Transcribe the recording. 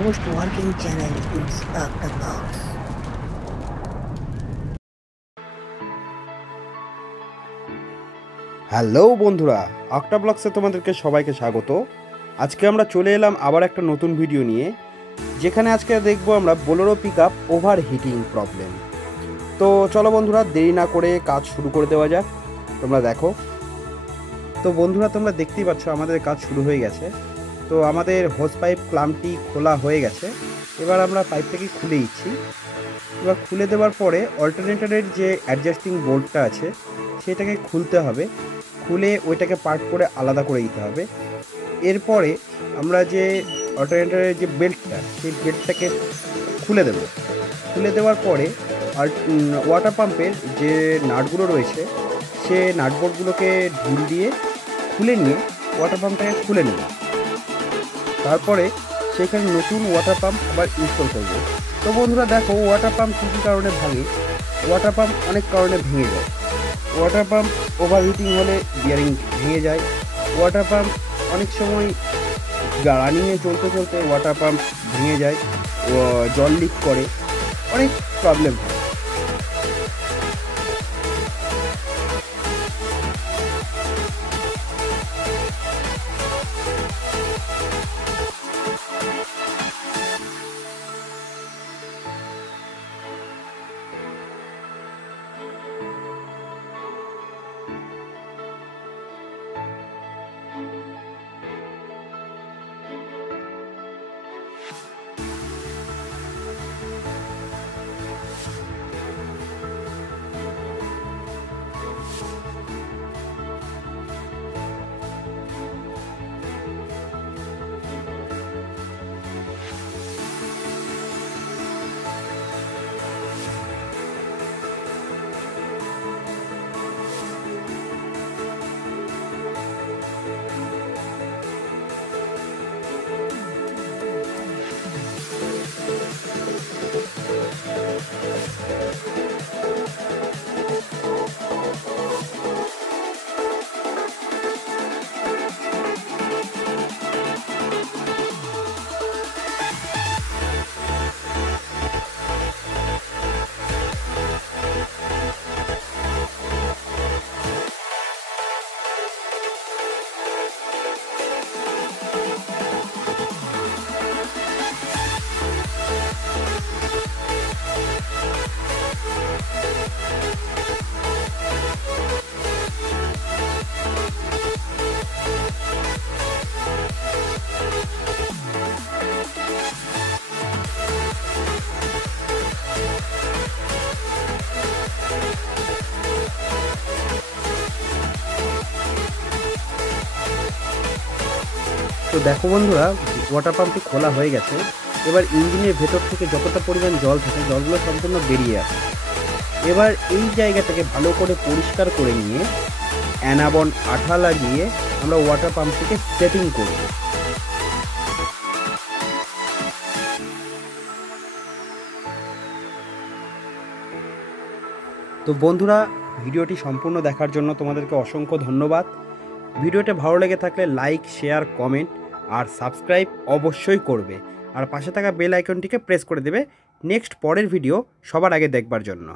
most working channel is Octabox. Hello বন্ধুরা, অক্টাব্লগসে তোমাদেরকে সবাইকে স্বাগত। আজকে আমরা চলে এলাম আবার একটা নতুন ভিডিও নিয়ে, যেখানে আজকে দেখবো আমরা Bolero pickup overheating problem. তো চলো বন্ধুরা, দেরি না করে কাজ শুরু করে দেওয়া যাক। তোমরা দেখো। তো বন্ধুরা, তোমরা দেখতেই পাচ্ছ আমাদের কাজ শুরু হয়ে গেছে। তো আমাদের হোস পাইপ ক্লাম্পটি খোলা হয়ে গেছে। এবার আমরা পাইপটাকে খুলে দিচ্ছি। এবার খুলে দেওয়ার পরে অল্টারনেটরের যে অ্যাডজাস্টিং বোল্টটা আছে সেটাকে খুলতে হবে। খুলে ওইটাকে পার্ট করে আলাদা করে দিতে হবে। এরপরে আমরা যে অল্টারনেটরের যে বেল্টটা, সেই বেল্টটাকে খুলে দেব। খুলে দেওয়ার পরে ওয়াটার পাম্পের যে নাটগুলো রয়েছে সে নাটবোর্ডগুলোকে ঢিল দিয়ে খুলে নিয়ে ওয়াটার পাম্পটাকে খুলে নেব। তারপরে সেখানে নতুন ওয়াটার পাম্প আবার ইনস্টল করব। তো বন্ধুরা দেখো, ওয়াটার পাম্প কী কী কারণে ভাঙে। ওয়াটার পাম্প অনেক কারণে ভেঙে যায়। ওয়াটার পাম্প ওভারহিটিং হলে বিয়ারিং ভেঙে যায়। ওয়াটার পাম্প অনেক সময় রানিংয়ে চলতে চলতে ওয়াটার পাম্প ভেঙে যায়, জল লিক করে, অনেক প্রবলেম হয়। তো দেখো বন্ধুরা, ওয়াটার পাম্পটি খোলা হয়ে গেছে। এবার ইঞ্জিনের ভেতর থেকে যতটা পরিমাণ জল থাকে জলগুলো সম্পূর্ণ বেরিয়ে আসে। এবার এই জায়গাটাকে ভালো করে পরিষ্কার করে নিয়ে অ্যানাবন আঠা লাগিয়ে আমরা ওয়াটার পাম্পটিকে সেটিং করব। তো বন্ধুরা, ভিডিওটি সম্পূর্ণ দেখার জন্য তোমাদেরকে অসংখ্য ধন্যবাদ। ভিডিওটা ভালো লেগে থাকলে লাইক, শেয়ার, কমেন্ট আর সাবস্ক্রাইব অবশ্যই করবে। আর পাশে থাকা বেল আইকনটিকে প্রেস করে দেবে নেক্সট পরের ভিডিও সবার আগে দেখবার জন্য।